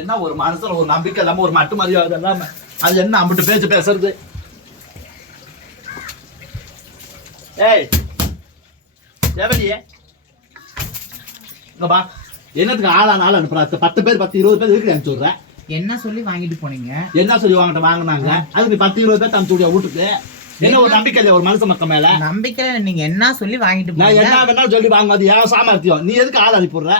என்ன ஒரு மனசுல ஒரு நம்பிக்கை இல்லாம ஒரு மட்டு மரியாதை இல்லாம அது என்ன அம்பிட்டு பேச்சு பேசுறது? ஏய் எவடியே இங்க பா என்னத்துக்கு ஆளா நாள் அனுப்புறா? பத்து பேர் பத்து இருபது பேர் இருக்கு அனுப்பிச்சு விடுறேன் என்ன சொல்லி வாங்கிட்டு போனீங்க? என்ன சொல்லி வாங்கிட்ட வாங்கினாங்க? அதுக்கு பத்து இருபது பேர் அனுப்பிச்சு விடியா வீட்டுக்கு. என்ன ஒரு நம்பிக்கை இல்லையா? ஒரு மனுஷ மக்கள் மேல? நம்பிக்கை நீங்க என்ன சொல்லி வாங்கிட்டு நான் என்ன வேணாலும் சொல்லி வாங்க அது என் சாமர்த்தியம். நீ எதுக்கு ஆள் அனுப்பிடுற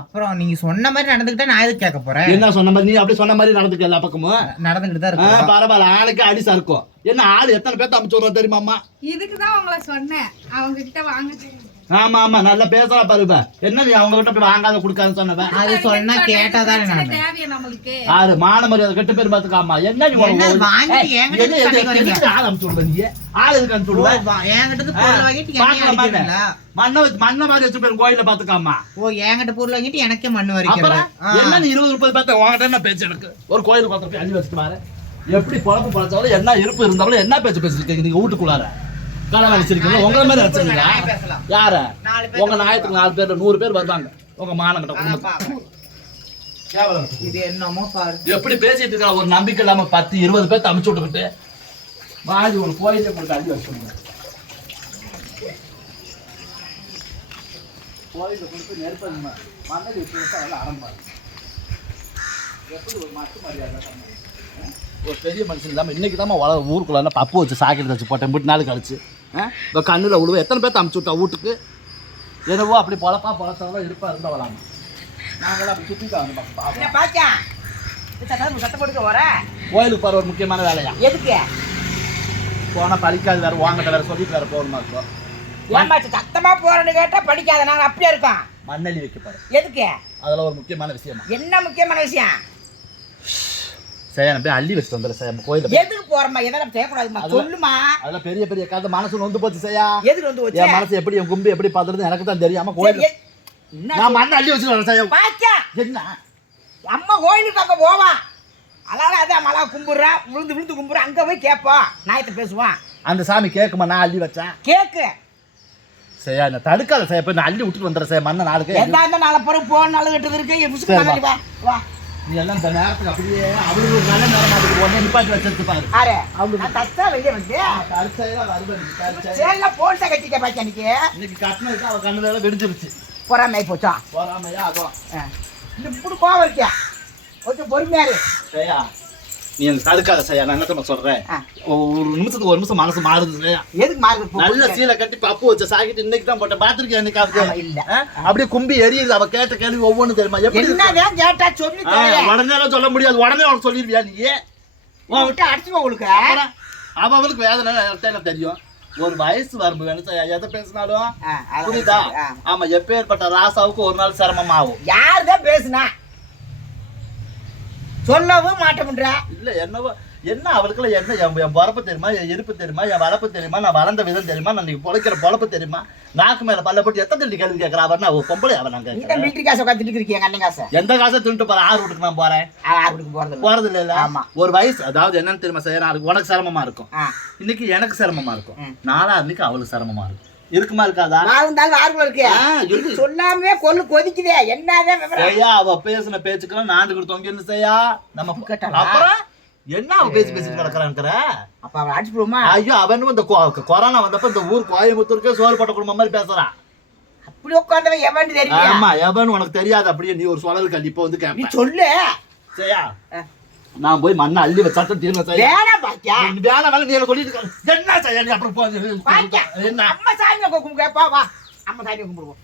அப்புறம் நீங்க சொன்ன மாதிரி நடந்துக்கிட்டா நான் எதுக்கு கேட்க போறேன்? என்ன சொன்ன மாதிரி? நீ அப்படி சொன்ன மாதிரி நடந்துக்க எல்லா பக்கமும் நடந்துக்கிட்டு தான் இருக்கு பரவாயில்ல. ஆளுக்கு அடி சறுக்கும். என்ன ஆள் எத்தனை பேர்த்த அனுப்பிச்சு விடுறோம் தெரியுமாம்மா? இதுக்கு தான் உங்களை சொன்னேன். அவங்க கிட்ட வாங்க தெரியும்? ஆமா ஆமா நல்லா பேசலாம் பாருப்ப. என்ன நீ அவங்க கிட்ட போய் வாங்காத கொடுக்காதுன்னு சொன்னவன் அது சொன்னா கேட்டாதானே நான். தேவையா நம்மளுக்கு? ஆறு மான மரியாதை கெட்ட பேர் பார்த்துக்காமா என்ன நீ ஆள் அனுப்பிச்சு விடுற நீ? ஆள் எதுக்கு அனுப்பிச்சு விடுற ஓ, வா- என்கிட்ட இருந்து பொருள் வாங்கிட்டு என்னைய பார்க்கலாம் மண்ணை. வச்சு மண்ணை மாதிரி வச்சு பேர் கோயில பாத்துக்காமா? ஓ என்கிட்ட பொருள் வாங்கிட்டு எனக்கே மண்ணு வரைக்கிறது? என்ன நீ இருபது முப்பது பேர்த்த உங்ககிட்ட என்ன பேச்சு எனக்கு? ஒரு கோயிலுக்கு பார்த்து போய் அள்ளி வச்சுட்டு வாரு எப்படி பொழப்பு பொழைச்சாலும் என்ன இருப்பு இருந்தாலும் என்ன பேச்சு பேசிருக்கீங்க நீங்க வீட்டுக்குள்ளார? கடை வச்சிருக்கீங்க உங்களை மாதிரி வச்சிருக்கீங்க நாய் பேசலாம். யார? பேர் உங்க நாயத்துக்கு நாலு பேர் நூறு பேர் வருவாங்க. உங்க மானங்கிட்ட கேவலம். இது என்னமோ பாரு. எப்படி பேசிட்டு இருக்கா? ஒரு நம்பிக்கை இல்லாம பத்து இருபது பேர்த்த அமுச்சு விட்டுக்கிட்டு வாங்கி ஒரு கோயிலே கொடுத்து அள்ளி வச்சுருங்க கோயில கொடுத்து நெருப்பது மண்ணடி வச்சு விட்டா அதெல்லாம் ஆரம்பம் எப்படி ஒரு மட்டு மரியாதை பண்ணணும்? ஆ? ஒரு பெரிய மனுஷன் இல்லாமல் இன்னைக்கு தான் வள ஊருக்குள்ள பப்பு வச்சு சாக்கெட் வச்சு போட்டேன். நாள் கழிச்சு. இப்போ கண்ணில் விழுவ எத்தனை பேர்த்த அமுச்சு விட்டா வீட்டுக்கு? என்னவோ அப்படி பொழப்பா பொழச்சவங்க இருப்பா இருந்தா வராம. நாங்களாம் அப்படி பார்ப்போம் பாச்சா சத்தம் போட்டுக்க வர கோயிலுக்கு போகிற ஒரு முக்கியமான வேலையா? எதுக்கு? போனால் பழிக்காது வேறு வாங்கிட்ட வேறு சொல்லிட்டு வேறு போகணுமா இருக்கும் ஏமாச்சு சத்தமா போறேன்னு கேட்டா படிக்காத நாங்க அப்படியே இருக்கோம். மண்ணெளி வைக்க போகிறேன் எதுக்கு? அதில் ஒரு முக்கியமான விஷயமா? என்ன முக்கியமான விஷயம்? சரி போய் அள்ளி வச்சுட்டு வந்துடுறேன் சார் கோயிலில் எதுக்கு போறோமா செய்யக்கூடாதுமா அதுல- சொல்லுமா அதெல்லாம் பெரிய பெரிய கதை. மனசு நொந்து போச்சு செய்யா எதுக்கு வந்து வச்சு என் மனசு எப்படி என் கும்பி எப்படி பார்த்துறது எனக்கு தான் தெரியாம கோயில் சரி, நான் மண்ணை அள்ளி வச்சுட்டு வரேன் செய்யா பாச்சா என்ன? அம்மா கோயிலுக்கு அங்க போவான் அதனால அதான் மலா கும்பிடுறா விழுந்து விழுந்து கும்பிடுறா. அங்க போய் கேட்போம் நாயத்தை பேசுவான். அந்த சாமி கேட்குமா நான் அள்ளி வச்சேன். கேக்கு. சரியா? நான் தடுக்காத சார் இப்போ நான் அள்ளி விட்டுட்டு வந்துடுறேன் சார் மண்ணை நாளுக்கு என்ன நாளை பிறகு போன நாள் கிட்டது இருக்கு சரி, வா வா. நீ எல்லாம் இந்த நேரத்துக்கு அப்படியே அவளுக்கு ஒரு நல்ல நேரம் அதுக்கு உடனே நிப்பாட்டி வச்சிருக்கு பாரு. ஆறு அவளுக்கு- நான் தச்சா வெளியே வந்து? கரிசையா வருவேன் கரிசை சேல போல்ட்ட கட்டிக்க பாச்சா அன்னைக்கு இன்னைக்கு கட்டினதுக்கு அவள் கண்ணுல எல்லாம் வெடிச்சிருச்சு பொறாமை போச்சா? போறாமையா ஆகும் இப்படி கோவம் இருக்கியா? கொஞ்சம் பொறுமையாரு சரியா? நீ எனக்கு தடுக்காத சரியா நான் என்ன சொல்றேன். ஒரு நிமிஷத்துக்கு ஒரு நிமிஷம் மனசு மாறுது சரியா எதுக்கு மார்க்கு நல்ல சீலை கட்டி பப்பு வச்ச சாக்கிட்டு இன்னைக்கு தான் போட்டேன். பாத்திருக்கேன் ஆமா, இல்ல. அப்படியே கும்பி எரியுது. அவ கேட்ட கேள்வி ஒவ்வொன்றும் தெரியுமா? எப்படி? என்னதான் கேட்டா சொல்லி உடனே சொல்ல முடியாது. உடனே அவனுக்கு சொல்லிருவியா நீ? உன் விட்டு அடிச்சுக்கோ உங்களுக்கு. அவ அவளுக்கு வேதனை எனக்கு தெரியும். ஒரு வயசு வரம்பு வேணும்? எதை பேசினாலும்? புரியுதா. ஆமா எப்பேற்பட்ட ராசாவுக்கு ஒரு நாள் சிரமமாகும். யார் தான் பேசுனா? சொல்லவும் மாட்டோம்ன்றா இல்ல என்னவோ என்ன அவளுக்குள்ள என்ன என் பொறப்பு தெரியுமா என் இருப்பு தெரியுமா என் வளர்ப்பு தெரியுமா நான் வளர்ந்த விதம் தெரியுமா நான் நீ பொழைக்கிற பொழப்பு தெரியுமா? நாக்கு மேல பல்ல போட்டு எத்தனை தள்ளி கேள்வி கேட்கறா அவன் அவ பொம்பளை அவன் நாங்க இந்த மிலிட்டரி காசை உட்காந்துட்டு இருக்கீங்க அண்ணன் காசை எந்த காசை தின்ட்டு போற? ஆறு வீட்டுக்கு நான் போறேன். ஆறுக்கு போறது போறது இல்ல ஆமா. ஒரு வயசு அதாவது என்னன்னு தெரியுமா செய்யறா? உனக்கு சிரமமா இருக்கும். இன்னைக்கு எனக்கு சிரமமா இருக்கும். ம். நாலா அன்னைக்கு அவளுக்கு சிரமமா இருக்கும். இருக்குமா இருக்காதா? வாழ்ந்தாலும் ஆறுக்குள்ள இருக்கு. சொல்லாமே கொல்லு கொதிக்குதே. என்னதான் ஐயா அவ பேசின பேச்சுக்கெல்லாம் நாண்டு கூட தொங்கி இருந்து செய்யா நம்ம கேட்டாளா? அப்புறம்? என்ன அவ பேசி பேசிட்டு கிடக்குறாங்கிற அப்ப அவன் அடிச்சு போடுமா ஐயோ அவனும் இந்த கொரோனா வந்தப்ப இந்த ஊர் கோயம்புத்தூருக்கே சோறு பட்ட குடும்பம் மாதிரி பேசுறான். அப்படி உட்காந்தவன் எவன் தெரியும்? ஆமா எவன் உனக்கு தெரியாது அப்படியே நீ ஒரு கல்வி இப்ப வந்து சொல்லு. சரியா. நான் போய் மண்ணை அள்ளி வச்சாட்டம் தீர்வு வேணாம் பாக்கியா வேலை வேலை நீ எனக்கு சொல்லிட்டு இருக்க. என்ன செய்ய நீ அப்புறம் பாக்கியா போ என்ன? அம்மா சாமி கேப்பா வா அம்மா சாமி கும்பிடுவோம்.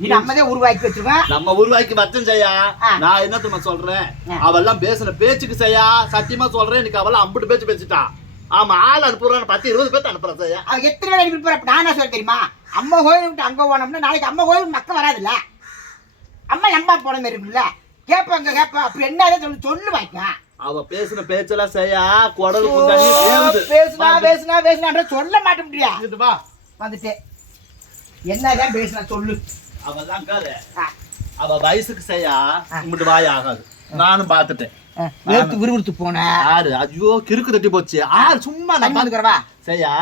இது நம்மதே உருவாக்கி வச்சிருவேன் நம்ம உருவாக்கி வச்சம் செய்யா. நான் என்ன தெரியுமா சொல்றேன். அவெல்லாம் பேசுன பேச்சுக்கு செய்யா சத்தியமா சொல்றேன் இன்னைக்கு அவெல்லாம் அம்புட்டு பேச்சு பேசிட்டா. ஆமா ஆள் அனுப்புறான்னு பத்து இருபது பேர்த்து அனுப்புறேன் செய்யா அவ எத்தனை பேர் அனுப்பி நான் என்ன சொல்ல தெரியுமா? அம்மா கோயில் விட்டு அங்க போனோம்னா நாளைக்கு அம்மா கோயில் மக்கள் வராதுல்ல. அம்மா எம்மா போன மாதிரி இருக்குல்ல கேட்பாங்க கேட்பா அப்படி என்ன சொல்லு சொல்லு வாய்க்கா அவ பேசுன பேச்செல்லாம் செய்யா குடல். பேசுனா பேசுனா பேசுனா சொல்ல மாட்ட முடியா இங்கிட்டு வா. வந்துட்டு. என்னதான் பேசுனா சொல்லு. ஆ, அவ வயசுக்கு செய்யா. இங்கிட்டு வாய் ஆகாது. நானும் பார்த்துட்டேன். வேர்த்து விறுவிறுத்து போன. ஆறு ஐயோ கிறுக்கு தட்டி போச்சு. ஆறு சும்மா நம்ம வந்துக்கிறவா சரியா.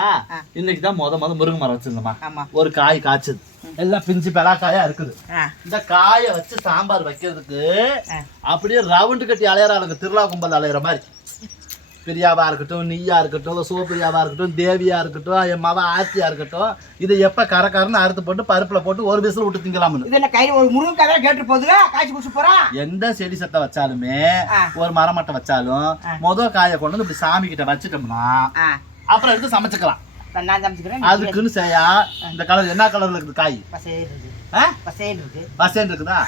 இன்னைக்கு தான் முத முத முருங்கை மரம் வச்சிருந்தோமா ஒரு காய் காய்ச்சது. எல்லாம் பிஞ்சு பெலாக்காயா இருக்குது. இந்த காயை வச்சு சாம்பார் வைக்கிறதுக்கு. அப்படியே ரவுண்டு கட்டி அலையறாளுங்க திருவிழா கும்பல் அலையிற மாதிரி. பிரியாவா இருக்கட்டும் நீயா இருக்கட்டும் சிவபிரியாவா இருக்கட்டும் தேவியா இருக்கட்டும் என் மவ ஆர்த்தியா இருக்கட்டும் இதை எப்ப கரக்கரன்னு அறுத்து போட்டு பருப்புல போட்டு ஒரு விசில் விட்டு திங்கலாம்னு. இது என்ன கை ஒரு முருங்கை கதை கேட்டு போகுதுல? காய்ச்சி குடிச்சு போறான் எந்த செடி சட்டை வச்சாலுமே. ஒரு மரமட்டை வச்சாலும் ஆ. முத காயை கொண்டு வந்து இப்படி சாமி கிட்ட வச்சுட்டோம்னா அப்புறம் எடுத்து சமைச்சுக்கலாம். அதுக்குன்னு செய்யா இந்த கலர் என்ன கலர்ல இருக்குது காய்? பசேல் இருக்கு. இருக்குதா?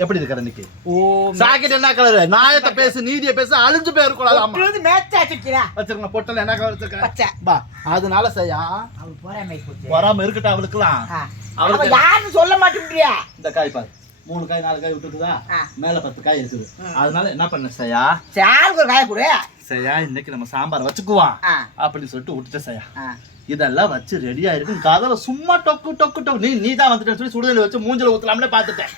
எப்படி இருக்கிற இன்னைக்கு ஓ சாக்கெட் என்ன கலர் நாயத்தை பேசு நீதியை பேசு அழிஞ்சு போயிருக்கூடாது ஆமா பொட்டுறது மேட்ச் ஆச்சுக்கிறா வச்சிருக்கேன் பொட்டல் என்ன கலர் வச்சிருக்கேன் பச்சை. பா அதனால செய்யா அவள் போறாம போச்சு. வராம இருக்கட்டும் அவளுக்குலாம். அவளுக்கு அவ யாருன்னு சொல்ல மாட்டேங்கிறியா இந்த காய் பாரு. மூணு காய் நாலு காய் விட்டுருக்குதா. மேல பத்து காய் இருக்குது. அதனால என்ன பண்ண செய்யா சாருக்கு ஒரு காய கொடு. செய்யா இன்னைக்கு நம்ம சாம்பார் வச்சுக்குவான் அப்படின்னு சொல்லிட்டு விட்டுட்ட செய்யா. இதெல்லாம் வச்சு ரெடி ஆயிருக்கும் கதவை சும்மா டொக்கு டொக்கு டொக்கு. நீ நீ தான் வந்துட்டேன்னு சொல்லி சுடுதண்ணி வச்சு மூஞ்சில ஊத்தலாம்னே பார்த்துட்டேன்.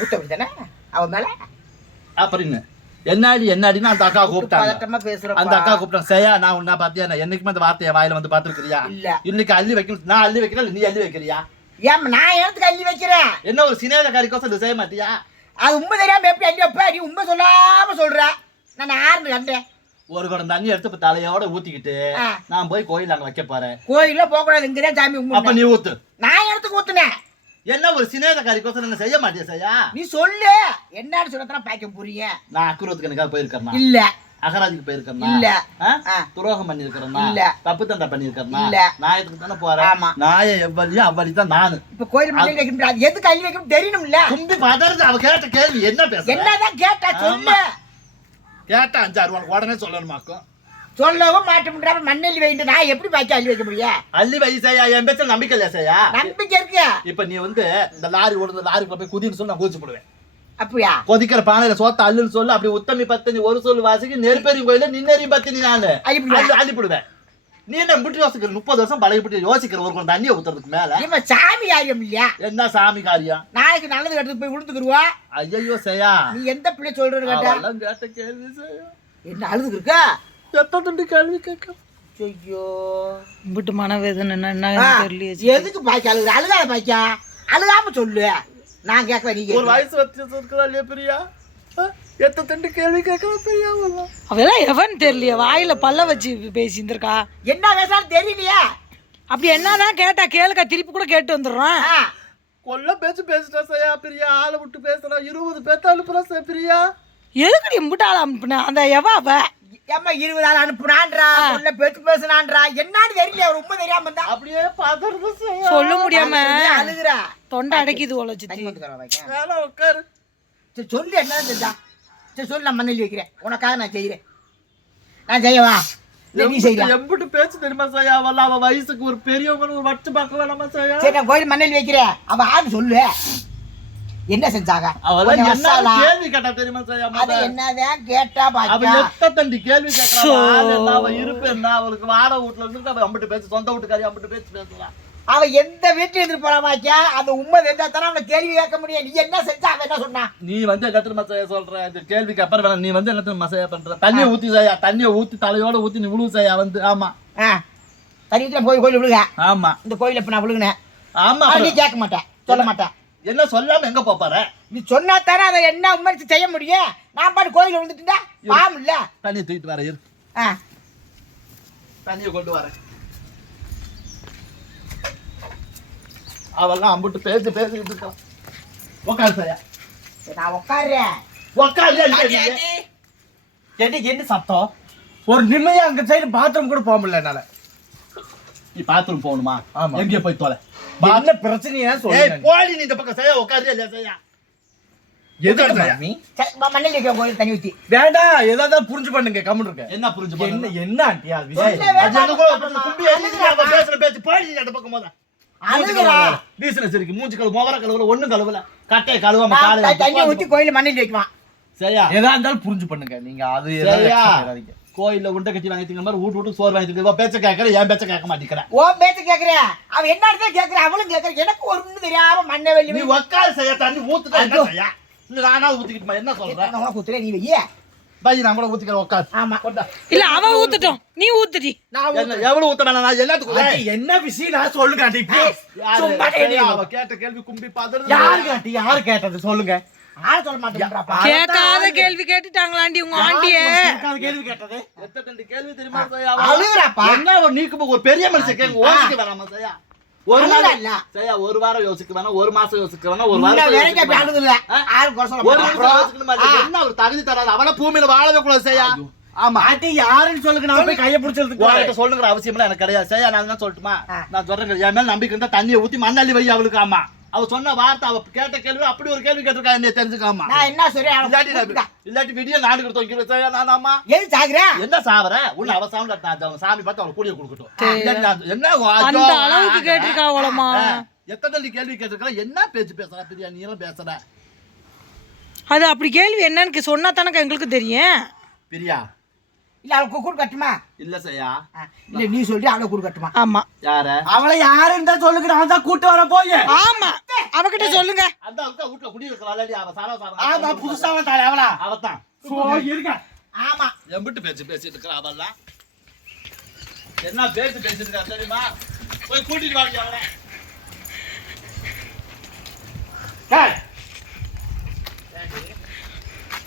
ஊத்த அப்படித்தானே அவ மேல? அப்படின்னு என்னாடி என்னாடின்னு அந்த அக்கா கூப்பிட்டாங்க. அந்த அக்கா கூப்பிட்டாங்க. செய்யா நான் உன்ன பாத்தியா நான் என்னைக்குமே அந்த வார்த்தையை வாயில வந்து பாத்துருக்கிறியா இன்னைக்கு அள்ளி வைக்கணும். நான் அள்ளி வைக்கிறேன் நீ அள்ளி வைக்கிறியா? ஏன் நான் எடுத்து அள்ளி வைக்கிறேன்? என்ன ஒரு சினேகக்காரிக்கோசம் இதை செய்ய மாட்டியா? அது உண்மை தெரியாம எப்படி அள்ளி வைப்ப? நீ உண்மை சொல்லாம சொல்ற. நான் ஆறுனு கண்டேன். ஒரு குடம் தண்ணி எடுத்து இப்ப தலையோட ஊத்திக்கிட்டு. நான் போய் கோயில் அங்க வைக்க போறேன். கோயில்ல போக கூடாது இங்கதான் சாமி அப்ப. நீ ஊத்து. நான் எடுத்து ஊத்துனேன்? என்ன ஒரு சினேகக்காரிக்கோசம் என்ன செய்ய மாட்டியா செய்யா நீ சொல்லு. என்னன்னு சொல்லத்தான் பாய்க்க புரிய. நான் அக்குரத்துக்கு எனக்காக போயிருக்கேன் இல்ல. அகராஜுக்கு போயிருக்கேன் இல்ல. துரோகம் பண்ணிருக்கிறேன்னா இல்ல. தப்பு தண்டை பண்ணிருக்கிறேன்னா இல்ல. நாயத்துக்கு தானே போறேன். நாய எவ்வளியும் அவ்வளி தான் நானு. இப்ப கோயில் மண்ணில் வைக்கணும் எதுக்கு அள்ளி வைக்கணும் தெரியணும்ல? கும்பி பதறது அவ கேட்ட கேள்வி. என்ன பேச என்னதான் கேட்டா சொல்லு. கேட்டா அஞ்சாறு உனக்கு உடனே சொல்லணுமாக்கும். சொல்லவும் மாட்டோம்ன்ற மண்ணெல்லி வைக்கிட்டு நான் எப்படி பாய்க்க அள்ளி வைக்க முடியும் அள்ளி வயசையா என் பேச்ச நம்பிக்கை இல்லையா செய்யா நம்பிக்கை இருக்கு. இப்ப நீ வந்து இந்த லாரி ஓடுற லாரிக்குள்ள போய் குதின்னு சொல்லி நான் குதிச்சு போடுவேன். அப்படியா? கொதிக்கிற பானையில சோத்த அள்ளுன்னு சொல்லு அப்படி உத்தமி பத்தனி ஒரு சொல்லு வாசிக்கு நெருப்பெரி கோயில நின்னெறி பத்தினி நானு. அள்ளிப்புடுவா? அள்ளி அள்ளிப்பிடுவேன். நீ என்ன விட்டு யோசிக்கிற முப்பது வருஷம் பழகிப்பிட்டு யோசிக்கிற ஒரு தண்ணியை ஊத்துறதுக்கு மேல? இவன் சாமி காரியம் இல்லையா? என்ன சாமி காரியம்? நாளைக்கு நல்லது எடுத்து போய் விழுந்துக்குருவா ஐயோ செய்யா நீ எந்த பிள்ளை சொல்றது கேட்டா? கேட்ட கேள்வி செய்யா என்ன அழுதுக்கு இருக்கா எத்த துண்டு கேள்வி கேட்க ஐயோ இம்பிட்டு மனவேதனை என்ன ஆ, தெரியலையே எதுக்கு பாய்க்க அழுகுற? அழுகாத பாய்க்கா. அழுகாம சொல்லு. நான் கேட்கல நீ ஒரு. வயசு வித்தியாசம் இருக்குதா இல்லையா பிரியா? எத்த துண்டு கேள்வி கேட்கல பிரியா வரும் அவெல்லாம் எவன் தெரியலையே? வாயில பல்ல வச்சு பேசியிருந்திருக்கா? என்ன பேசாலும் தெரியலையா. அப்படி என்னதான் கேட்டா கேளுக்கா திருப்பி கூட கேட்டு வந்துடுறான். ஆ, கொல்ல பேச்சு பேசிட்டா செய்யா பிரியா? ஆளை விட்டு பேசுறா இருபது பேத்த அனுப்புறா சே பிரியா? எதுக்கு இம்பிட்டு ஆள் அனுப்புன? அந்த எவ அவ? ஏம்மா இருபது நாள் அனுப்புனான்றா? பொண்ணை பேச்சு பேசுனான்றா? என்னன்னு தெரியல உண்மை தெரியாம இருந்தா. அப்படியே பதறது சொல்ல முடியாம அழுகுறா. தொண்டை அடைக்குது ஓல தண்ணி சித்தி கொண்டு தரவா வைக்க. வேலை உட்காரு. சரி சொல்லு என்ன செஞ்சா? சரி சொல்லு நான் மண்ணில் வைக்கிறேன். உனக்காக நான் செய்கிறேன். நான் செய்யவா? எம்பிட்டு பேச்சு தெரியுமா செய்யா அவள் அவ வயசுக்கு ஒரு பெரியவங்கன்னு ஒரு வச்சு பார்க்க வேணாமா செய்யா சரி நான் கோயில் மண்ணில் வைக்கிறேன். அவ ஆறு சொல்லு. என்ன செஞ்சாங்க? என்ன? கேள்வி கேட்டா தெரியுமா செய்யா அது? என்னதான் கேட்டா பாக்கா எத்த தண்டி கேள்வி கேட்கறா ஆள் என்ன அவ இருப்பு என்ன அவளுக்கு வாடகை வீட்டுல இருந்து அவ அம்பிட்டு பேச்சு சொந்த வீட்டுக்காரி அம்பிட்டு பேச்சு பேசுறா. அவ எந்த வீட்டுல இருந்து போறா பாக்கியா? அந்த உண்மை தெரிஞ்சா தானே அவனை கேள்வி கேட்க முடியும். நீ என்ன செஞ்சா அவன் என்ன சொன்னா? நீ வந்து எல்லாத்துல மசையா சொல்ற. இந்த கேள்விக்கு அப்புறம் வேணாம். நீ வந்து எல்லாத்துல மசையா பண்ற. தண்ணியை ஊத்தி செய்யா. தண்ணியை ஊத்தி தலையோட ஊத்தி நீ விழுவு செய்யா வந்து. ஆமா. ஆ. தனித்துல போய் கோயில் விழுக. ஆமா. இந்த கோயில இப்ப நான் விழுகினேன். ஆமா நீ கேட்க மாட்டேன் சொல்ல மாட்டேன் என்ன சொல்லாம எங்க போப் போற? நீ சொன்னா தானே அதை என்ன உண்மை செய்ய முடியும்? நான் பாட்டு கோயில விழுந்துட்டா பாவம் இல்ல. தண்ணியை தூக்கிட்டு வர இரு. ஆ. தண்ணியை கொண்டு வரேன் அவெல்லாம் அம்பிட்டு பேசி பேசிக்கிட்டு இருக்கா. உட்காரு செய்யா சரி, நான் உட்காடுறேன் உட்காரு என்ன என்ன சத்தம்? ஒரு நிம்மதியா அங்க சைடு பாத்ரூம் கூட போக முடியல என்னால. நீ பாத்ரூம் போகணுமா? ஆமா. எங்கே போய் தொலை. என்ன பிரச்சனையா சொல்லுங்க போடி நீ இந்த பக்கம். செய்யா உட்காரு இல்லையா செய்யா எதுக்கு உட்காரு செய்யா. மாமி? சரி, ம- மண்ணில் வைக்க கோயில் தண்ணி ஊத்தி. வேண்டாம் ஏதாவது புரிஞ்சு பண்ணுங்க கம்முன்னு இருக்க. என்ன புரிஞ்சு என்ன? என்ன ஆண்டி அது சொல்ல விஷயம் வேண்டாம். அது எனக்கு கூட அப்படி கும்பி எழுதி அவ பேசுற பேச்சு போடி நீ அந்த பக்கம் போதா. அழுகுறா பிசினஸ் இருக்கு மூஞ்சி கழுவு முகர கழுவுல ஒண்ணும் கழுவுல. கட்டையை கழுவாம காலையில தண்ணி ஊத்தி கோயில மண்ணில் வைக்குவான். சரியா? எதா இருந்தாலும் புரிஞ்சு பண்ணுங்க. நீங்க அது சரியா. கோயில்ல உண்டை கட்டி மாதிரி வீட்டு வீட்டு சோறு வாங்கி திங்கிற பேச்ச கேட்கற என் பேச்ச கேட்க மாட்டேங்கிற. ஓ பேச்சு கேக்குறேன் அவன் என்ன இடத்துல கேக்குறேன் அவளும் கேக்குறேன் எனக்கு ஒண்ணு தெரியாம மண்ணை வெளியே நீ உக்கால் செய்ய தண்ணி ஊத்துட்டா என்ன செய்ய? நானா ஊத்திக்கிட்டுமா? என்ன சொல்ற? உனக்கு ஊத்துறேன் நீ வையே பாய் நான் கூட ஊத்திக்கிறேன் உட்கார் ஆமா. இல்ல அவ ஊத்துட்டோம். நீ ஊத்துடி. நான் என்ன எவ்வளவு ஊத்த வேணாம் நான் எல்லாத்துக்கும் என்ன விஷயம்? நான் சொல்லுங்க? சும்மா. அவ கேட்ட கேள்வி கும்பி பாத்துட்டு யாரு ஆண்டி யாரு கேட்டது? சொல்லுங்க. ஆள சொல்ல மாட்டேங்கிறாப்பா கேட்காத கேள்வி கேட்டுட்டாங்களாண்டி உங்க ஆண்டிய. கேள்வி கேட்டது? எத்தனை கேள்வி தெரியுமா? அழுகுறாப்பா. என்ன ஒரு நீக்கு ஒரு பெரிய மனுஷன் வேணாமா சையா? ஒரு நாள் ஒரு வாரம் யோசிக்க வேணாம் ஒரு மாசம் யோசிக்க வேணாம் ஒரு வாரம்? என்ன ஒரு தகுதி தராது? அவள பூமியில வாழவே கூடாது செய்யா ஆமா. ஆண்டி யாருன்னு சொல்லுங்க நான் போய் கையை பிடிச்சதுக்கு உங்ககிட்ட சொல்லுங்கிற அவசியம் எனக்கு கிடையாது. செய்யா நான் என்ன சொல்லட்டுமா. நான் சொல்றேன் என் மேல நம்பிக்கை இருந்தா தண்ணியை ஊத்தி மண்ணள்ளி வை அவளுக்கு ஆமா. அவ சொன்ன வார்த்தை அவ கேட்ட கேள்வி அப்படி ஒரு கேள்வி கேட்டிருக்கா என்ன தெரிஞ்சுக்காமா. நான் என்ன அவளை இல்லாட்டி இல்லாட்டி விடிய நாடு கொடுத்து வைக்கிறேன் செய்யா நான் ஆமா எது சாகுற? என்ன சாவற? உன்னை அவ சாவுல அவன் சாமி பார்த்து அவளை கூடிய கொடுக்கட்டும். என்ன அந்த அளவுக்கு கேட்டிருக்கா அவளமா எத்தனை தள்ளி கேள்வி கேட்டிருக்கா? என்ன பேச்சு பேசுற பிரியா? நீ எல்லாம் பேசுற. அது அப்படி கேள்வி என்னன்னு சொன்னா தானே எங்களுக்கு தெரியும். பிரியா இல்ல அவளை கூட்டு கட்டுமா? இல்ல செய்யா ஆ, இல்ல நீ சொல்லி அவளை கூட்டு கட்டுமா? ஆமா. யார? அவளை யாருன்னு தான் சொல்லுங்க நான் தான் கூட்டு வர போய். ஆமா. அவகிட்ட சொல்லுங்க. அந்த அக்கா வீட்டுல குடி இருக்கிறாள் அவ சாரா ஆமா சாரா புதுசா வந்தாளே அவளா? சோ இருக்க ஆமா. எம்பிட்டு பேச்சு பேசிட்டு இருக்கிற அவெல்லாம் என்ன பேச்சு பேசிட்டு இருக்கா தெரியுமா? போய் கூட்டிட்டு வாங்க அவளை. டேய்.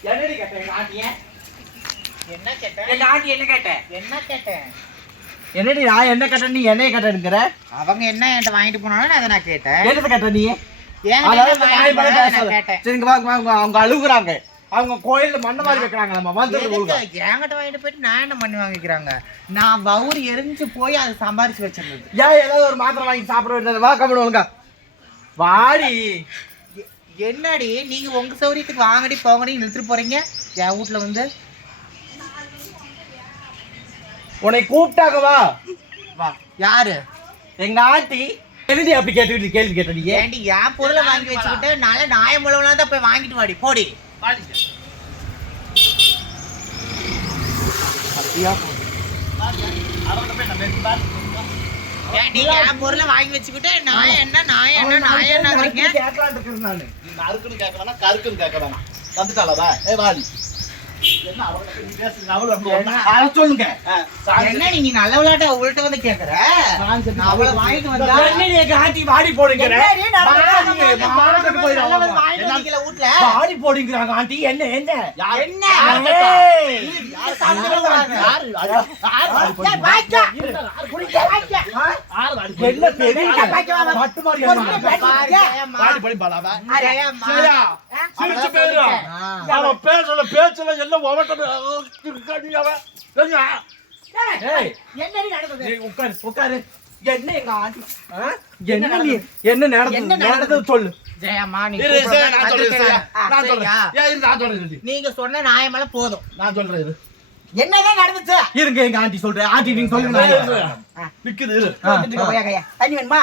என்னடி கேட்ட எங்க ஆண்டிய என்ன கேட்ட எங்க ஆண்டி என்ன கேட்ட என்ன கேட்டேன்? என்னடி நான் என்ன கேட்ட நீ என்னைய கேட்டேங்கிற அவங்க என்ன என்கிட்ட வாங்கிட்டு போனாலும் அதை நான் கேட்டேன். என்னது கேட்ட நீ? கேட்டேன். அவங்க அழுகுறாங்க. அவங்க கோயில்ல மண்ணை மாதிரி வைக்கிறாங்க நம்ம வந்து எதுக்கு? என்கிட்ட வாங்கிட்டு போயிட்டு நான் என்ன பண்ணி வாங்கிக்கிறாங்க? நான் வவுறு எரிஞ்சு போய் அதை சம்பாரிச்சு வச்சிருந்தது. ஏன் ஏதாவது ஒரு மாத்திரை வாங்கி சாப்பிட வேண்டியது வா ஒழுங்கா வாடி. என்னடி? நீங்க உங்க சௌரியத்துக்கு வாங்கடி போங்கடி இழுத்துட்டு போறீங்க? என் வீட்ல வந்து உன்னை கூப்பிட்டாங்க வா. வா. யாரு? எங்க ஆண்டி. என்னடி அப்படி கேட்டுக்கிட்டு கேள்வி கேட்ட நீ? ஏண்டி என் பொருளை வாங்கி வச்சுக்கிட்டு நாளை நாயம் மூலம்னா தான் போய் வாங்கிட்டு வாடி போடி. அப்படியா. ஏண்டி என் பொருளை வாங்கி வச்சுக்கிட்டு நான் என்ன நான் என்ன நான் என்னங்கிறீங்க கேட்கலான்னு இருக்கிறேன் நானு நீ நறுக்குன்னு கேட்க வேணாம் கருக்குன்னு கேட்க வேணாம் ஏ வாடி. சொல்லுங்க. என்ன நீங்க நல்ல விளையாட்ட உங்கள்கிட்ட வந்து கேக்குற? அவளை வாங்கிட்டு வந்தா வாடி? வாடி, போடுங்கிறாங்க ஆண்டி. என்ன என்ன? என்ன? கேட்டா? என்ன? பெரிய சிரிச்சு போயிரு. அவன் பேசல பேசல எல்லாம் உட்காரு உட்காரு. என்ன எங்க ஆண்டி? என்ன என்ன நடந்தது? நடந்தது? சொல்லு. ஜெயம்மா, நீ. நீங்க சொன்ன நியாயமெல்லாம் போதும். நான் சொல்றேன். என்னதான் நடந்துச்சு? இருங்க எங்க ஆண்டி சொல்றேன். ஆண்டி நீங்க சொல்லுங்க. நிக்குது தண்ணி வேணுமா?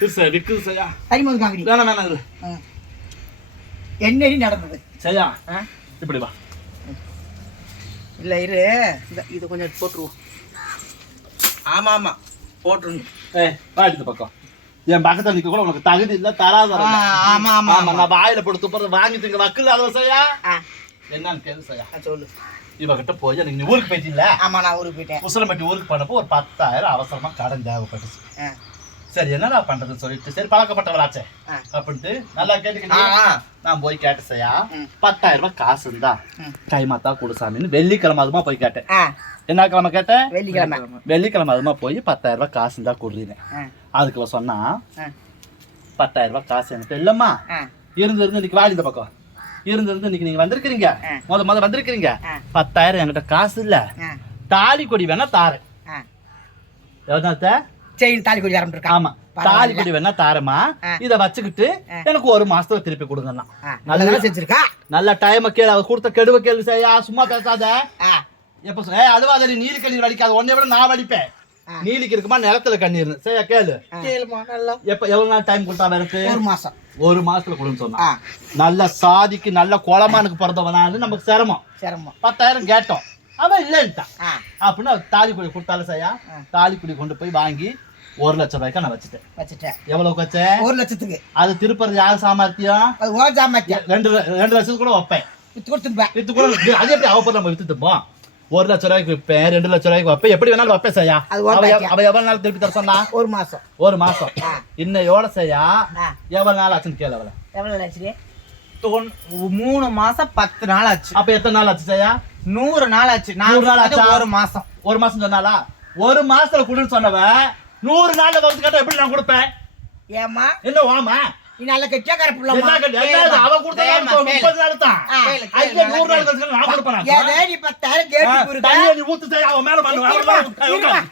வேணாம், வேணாம். என்னடி நடந்தது? சரியா? ஆ? இப்படி வா. இல்ல இரு. இந்த இது கொஞ்சம் போட்டுருவோம். ஆமா ஆமா. போட்டுருங்க. ஏய், வா இந்த பக்கம். என் பக்கத்துல நிக்க கூட உனக்கு தகுதி இல்ல தராத ஆ, ஆமா ஆமா ஆமா நான் வாயில போட்டு துப்புறது வாங்கிட்டு அதை செய்யா ஆ, என்னன்னு கேளு செய்யா ஆ, சொல்லு. இவகிட்ட போய் எனக்கு நீ ஊருக்கு போயிட்டீங்கள? ஆமா நான் ஊருக்கு போயிட்டேன். உசிலம்பட்டி ஊருக்கு போனப்போ ஒரு பத்தாயிரம் அவசரமா கடன் தேவைப்பட்டுச்சு. சரி என்னடா பண்றதுன்னு சொல்லிட்டு சரி பழக்கப்பட்டவளாச்சே. அப்படின்ட்டு நல்லா ஆ, கேட்டுக்கிட்டு ஆ. நான் போய் ம். பத்தாயிரம் ரூபாய் காசு இருந்தா. கைமாத்தா கொடுசாமின்னு வெள்ளிக்கிழமை அதுமா போய் கேட்டேன். என்ன கிழமை கேட்டேன்? வெள்ளிக்கிழமை. வெள்ளிக்கிழமை அதுமா போய் பத்தாயிரம் ரூபாய் காசு இருந்தா கொடுறீங்க அதுக்கு சொன்னா பத்தாயிரம் ரூபாய் காசு எனக்கு இல்லம்மா. இருந்து இருந்து இன்னைக்கு வாடி இந்த பக்கம். இருந்து இருந்து இன்னைக்கு நீங்க வந்திருக்கிறீங்க. முத முத வந்திருக்கிறீங்க. பத்தாயிரம் என்கிட்ட காசு இல்ல. தாலி கொடி வேணா தாரேன். ஆ. எவ்வளோ செயின் தாலி கொடி ஆரம்பிச்சிருக்கா ஆமா. தாலி கொடி வேணா தாரமா. இத வச்சுக்கிட்டு. எனக்கு ஒரு மாசத்துல திருப்பி கொடுங்கண்ணா. நல்லதா செஞ்சிருக்கா? நல்ல டைம் கேளு. அவ கொடுத்த கெடுவ கேள்வி செய்யா சும்மா பேசாத. எப்ப சொன்ன ஏய் அழுவாத நீ நீலி கண்ணீர் வடிக்காத. உன்னை விட நான் வடிப்பேன். ஆ. நீலிக்கு இருக்குமா? நிலத்துல கண்ணீர் சரியா? கேளு. நல்லா. எப்ப எவ்வளவு நாள் டைம் கொடுத்தா எனக்கு ஒரு மாசம். ஒரு மாசத்துல கொடுன்னு சொன்னா. நல்ல சாதிக்கு நல்ல குளமானுக்கு பிறந்தவனான்னு நமக்கு சிரமம். சிரமம். பத்தாயிரம் கேட்டோம். அவன் இல்லைன்ட்டான். அப்படின்னு கொடி கொடுத்தாலும் செய்யா. தாலி கொடி கொண்டு போய் வாங்கி ஒரு லட்சம் ரூபாய்க்கு நான் வச்சுட்டேன். வச்சுட்டேன். எவ்வளவுக்கு வச்சேன் ஒரு லட்சத்துக்கு. அது திருப்பறது யார் சாமர்த்தியம்? அது ஓஜா மாத்தியா ரெண்டு ரெண்டு லட்சத்துக்கு கூட வைப்பேன். வித்து கொடுத்துருப்பேன். வித்து கூட அது எப்படி அவ நம்ம வித்துட்டுப்போம் ஒரு லட்சம் ரூபாய்க்கு விற்பேன் ரெண்டு லட்சம் ரூபாய்க்கு வைப்பேன். எப்படி வேணாலும் வைப்பேன் செய்யா அது அவ எவ்வளவு நாள் திருப்பி தர சொன்னா? ஒரு மாசம். ஒரு மாசம். இன்னையோட செய்யா ஆ. எவ்வளவு நாள் ஆச்சுன்னு கேளு அவளை. எவ்வளவு ஆச்சு? மூணு மாசம் பத்து நாள் ஆச்சு. அப்ப எத்தனை நாள் ஆச்சு செய்யா நூறு நாள் ஆச்சு. நூறு நாள் ஆச்சா? ஒரு மாசம். ஒரு மாசம் சொன்னாலா ஒரு மாசத்துல கொடுன்னு சொன்னவ நூறு நாள்ல வந்து கேட்டா எப்படி நான் கொடுப்பேன்? ஏமா என்ன வாமா? நீ நல்ல கெட்டியாக்கார புள்ளமா கேட்டு- என்ன இது? அவ கொடுத்த. முப்பது நாள் தான். ஐயா நூறு நாள். கழிச்சு நான் கொடுப்பேன்? ஏதே நீ பத்தாயிரம் கேட்டு கொடுக்க? தண்ணியை நீ ஊத்து அவன் மேல அவன்?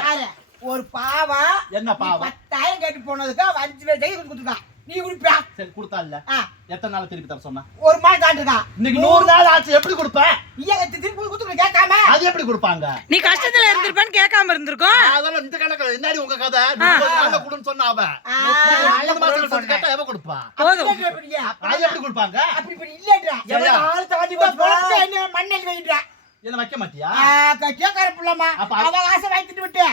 யாரு? ஒரு பாவம் என்ன நீ பாவம் பத்தாயிரம் கேட்டு போனதுக்கு அவன் அஞ்சு பேர் கைக்கு கொடுத்துருக்கா. நீ குடிப்பியா சரி கொடுத்தா இல்ல எத்தனை நாள் திருப்பி தர சொன்னா? ஒரு மாதம் தாண்டிருக்கான் இன்னைக்கு நூறு நாள் ஆச்சு எப்படி கொடுப்பேன் நீ எங்க திருப்பி கொடுத்துருக்க கேட்காம? அது எப்படி கொடுப்பாங்க? நீ கஷ்டத்துல இருந்திருப்பேன்னு கேட்காம இருந்திருக்கோம். அதெல்லாம் இந்த கணக்கு என்னடி உங்க கதை? கொடுன்னு சொன்னா அவ ஆ, நாலு மாசம் கழிச்சு கேட்டா எவ கொடுப்பா? அது எப்படி கொடுப்பாங்க? அப்படி இப்படி இல்லைன்றா. எவ்வளவு நாள் தாண்டி போச்சு பாரு. என்ன வைக்க மாட்டியா? புள்ளம்மா. அப்ப அவ காசை வாங்கிட்டு விட்டு,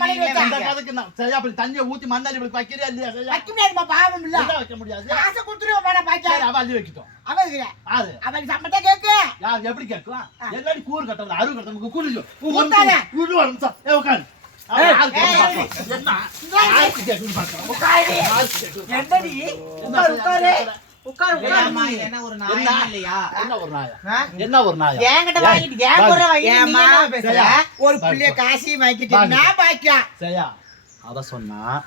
மணி நீங்க வச்சா. சரியா அப்படி தண்ணியை ஊத்தி மண்ணாடி இப்படி வைக்கிறியா இல்லையா? வைக்க முடியாதும்மா, பாவம் இல்ல. வைக்க முடியாது. காசை கொடுத்துருவா வேணாம், பாக்கியா. சரி அவ அள்ளி வைக்கிட்டோம். அவ இருக்கிறா. ஆறு அவன் சம்பளத்தை கேக்கு. யார்? எப்படி கேட்கும்? எல்லாரும் கூறு கட்டல கட்டல கூலி ஊத்தாத. கூலி ஒரு நிமிஷம் ஏ உட்காரு. என்னடி? உட்காரு, உட்காரு. என்ன ஒரு? நாயா இல்லையா? என்ன ஒரு நாயா? என்ன ஒரு நாயா? என்கிட்ட வாங்கிட்டு என் கூட வாங்கிட்டு நீ ஏம்மா, என்ன பேசுற? சரியா? ஒரு புள்ளைய காசையும் வாங்கிட்டு. நான் பாக்கியா? சரியா? அவ சொன்னா.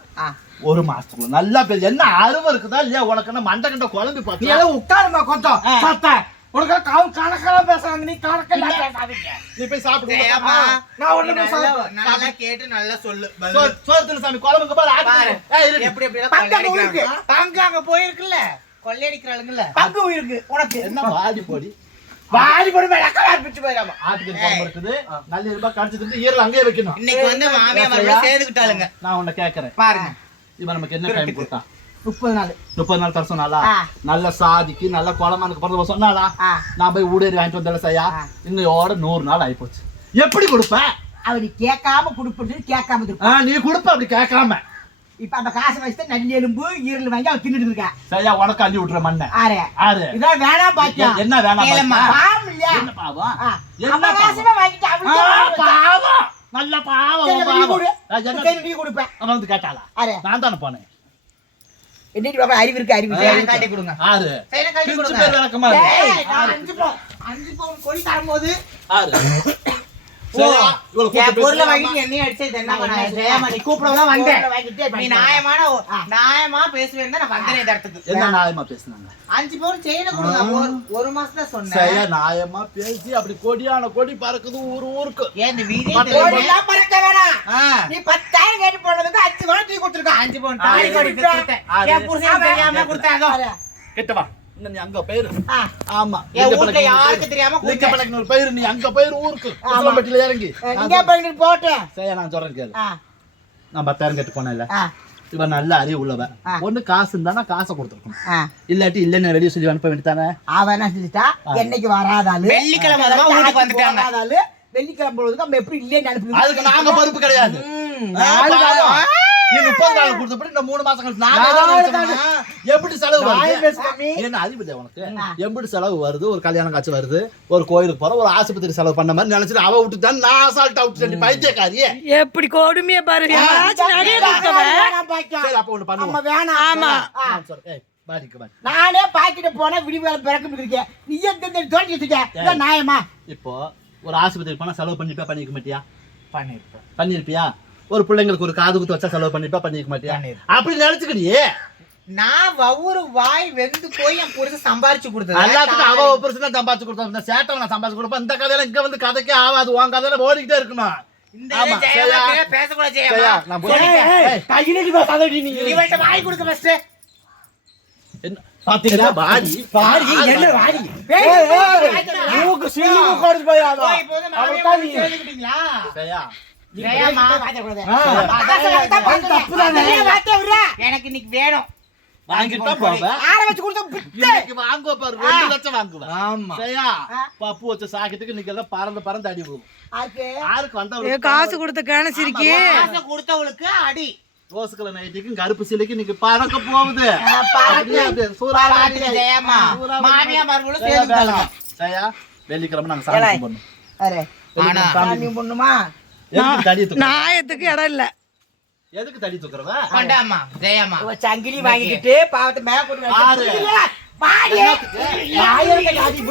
ஒரு மாசத்துக்குள்ள நல்லா பேர் என்ன அருவ இருக்குதா இல்லையா? உனக்கு என்ன மண்டை கண்ட குழம்பு நீ பார்த்தா எல்லாம் உட்காருமா கொஞ்சம். ஆ. சத்த உனக்கு கணக்கெல்லாம் பேசுறாங்க. நீ கணக்கெல்லாம் நீ போய் சாப்பிடு. ஏம்மா, நான் நீ ஒண்ணுமே நல்லா- கேட்டு நல்லா சொல்லு. தின்னு சாமி குழம்புக்கு பாரு. எப்படி எப்படி அங்க போயிருக்குல்ல. கொள்ளையடிக்கிறாளுங்கல்ல. பங்கு இருக்கு உனக்கு. என்ன வாடி போடி? வாடி போடு விளக்கமா பிச்சு போயிடாம. ஆட்டுக்கு குழம்பு இருக்குது. நல்ல இருப்பா கடிச்சு தின்னு ஈரல் அங்கேயே வைக்கணும். இன்னைக்கு வந்து மாமியா மருமக சேர்ந்துக்கிட்டாளுங்க. நான் உன்னை கேட்கறேன் பாருங்க. இவன் நமக்கு என்ன டைம் கொடுத்தான் முப்பது நாள். முப்பது நாள் தர சொன்னாலா. நல்ல சாதிக்கு நல்ல குழம்புக்கு பிறந்த சொன்னாலா. நான் போய் ஊடேறி வாங்கிட்டு வந்தால செய்யா ஆ. இன்னையோட நூறு நாள் ஆயிப்போச்சு. எப்படி கொடுப்ப? அவரு கேட்காம கொடுப்பது கேட்காம நீ கொடுப்ப அப்படி கேட்காம. இப்ப அந்த காசை வச்சுட்டு நல்லி எலும்பு ஈரல் வாங்கி அவன் தின்னுட்டு இருக்கா சரியா உனக்கு அள்ளி விட்டுற மண்ணை. ஆறு. ஆறு. இதான் வேணாம் பாக்கியா எ- என்ன. பாத்தியா? பாவம் இல்லையா? என்ன பாவம். என்ன? காசுமே வாங்கிட்டு அவளுக்கு பாவம். நல்ல பாவம் என்ன- நீ கொடுப்பேன். அவன் வந்து கேட்டாளா? ஆறு. நான் தானே போனேன். பாப்பா அறிவு இருக்கு அறிவு காட்டி கொடுங்க. ஆறு. காட்டி கொடுங்க. அஞ்சு பவுன் அஞ்சு பவுன் கொடி தரும்போது ஆறு. பொருளை என்னையும் என்ன பண்ண ஜெயமா நீ கூப்பிடலாம் வந்தேன் நீ நியாயமான. நியாயமா பேசுவேன் நான் வந்தேன் இந்த இடத்துக்கு. என்ன நியாயமா பேசுனாங்க? அஞ்சு பவுன் செயினை கொடுங்க. ஒரு ஒரு மாசம் சொன்னேன். நியாயமா பேசி அப்படி கொடியான கொடி பறக்குது ஊரு ஊருக்கு. ஏன் பறக்க வேணாம். நீ பத்தாயிரம் கேட்டு போனதுக்கு அஞ்சு பவுன் தூக்கி கொடுத்துருக்கான். அஞ்சு பவுன் தாலி கொடுத்தேன். என் தெரியாம கொடுத்தாங்க கிட்ட நீ அங்க போயிரு. ஆ. ஆமா. யாருக்கு தெரியாம லிங்க கொடுத்தேன். பழக்கம் ஒரு பயிர் நீ அங்க போயிரு ஊருக்கு. ஆமா. உசிலம்பட்டியில இறங்கி. பண்ணிட்டு போட்டேன். சரியா நான் சொல்றேன் கேளு. நான் பத்தாயிரம் கேட்டு போனேன்ல. இவன் நல்ல அறிவு உள்ளவன். ஒண்ணு காசு இருந்தானா காசை கொடுத்துருக்கணும். இல்லாட்டி இல்லைன்னு வெளியே சொல்லி அனுப்ப வேண்டியதானே அவன் என்ன செஞ்சுட்டா என்னைக்கு வராதாலு வெள்ளிக்கிழமை வீட்டுக்கு வந்துட்டாங்க. வெள்ளிக்கிழமை பொழுதுக்கு நம்ம எப்படி இல்லைன்னு அனுப்பி அதுக்கு நாங்க பொறுப்பு கிடையாது. நீ முப்பது நாள் கொடுத்தபடி இந்த மூணு மாசம் கழிச்சு எப்படி செலவு. என்ன இல்லை உனக்கு? எப்படி செலவு வருது ஒரு கல்யாணம் காட்சி வருது ஒரு கோயிலுக்கு போற ஒரு ஆஸ்பத்திரி செலவு பண்ண மாதிரி நினைச்சிட்டு அவ விட்டுட்டான் நான் அசால்ட் அவுட் பைத்தியக்காரியே. எப்படி கொடுமையா பாரு அப்ப ஒண்ணு பண்ணுவோம். வேணாம் ஆமா. சொல்றேன். நானே பாக்கிட்டு போனா விடிவேல பிறக்க இருக்கேன் நீ எந்த தோண்டி வச்சுக்க இதான் நியாயமா? இப்போ ஒரு ஆஸ்பத்திரி போனா செலவு பண்ணிப்பா பண்ணிக்க மாட்டியா? பண்ணிருப்பேன். பண்ணிருப்பியா? ஒரு பிள்ளைங்களுக்கு ஒரு காது குத்து வச்சா செலவு பண்ணிப்பா பண்ணிக்க மாட்டியா. அப்படி நினைச்சுக்கிறியே? நான் ஒவ்வொரு வாய் வெந்து போய் என் புருஷன் சம்பாரிச்சு எல்லாத்துக்கும் அவ கொடுத்தது பெருசு தான் சம்பாதிச்சு கொடுத்தோம் இந்த சேட்டை நான் சம்பாதிச்சு கொடுப்பேன். இந்த கதையில இங்க வந்து கதைக்கே ஆகாது. உன் கதையில ஓடிக்கிட்டே இருக்கணும் என்ன? பாத்தீங்களா? என்ன. மூக்கு? போய் எனக்கு இன்னைக்கு வேணும். காசு கொடுத்த கேனசிரிக்கு காசை கொடுத்தவளுக்கு அடி. ரோஸ் கலர் நைட்டுக்கும் கருப்பு சிலைக்கு இன்னைக்கு பறக்க போகுது. வெள்ளிக்கிழமை நாங்க சாமி பொண்ணுமா நாயத்துக்கு இடம் இல்ல. எதுக்கு தடி தூக்குறவ? கொண்டாமா ஜெயம்மா. சங்கிலி வாங்கிக்கிட்டு பாவத்தை மேல போட்டு ஆறு. வச்சு பாடி ஆயிரத்தை காட்டி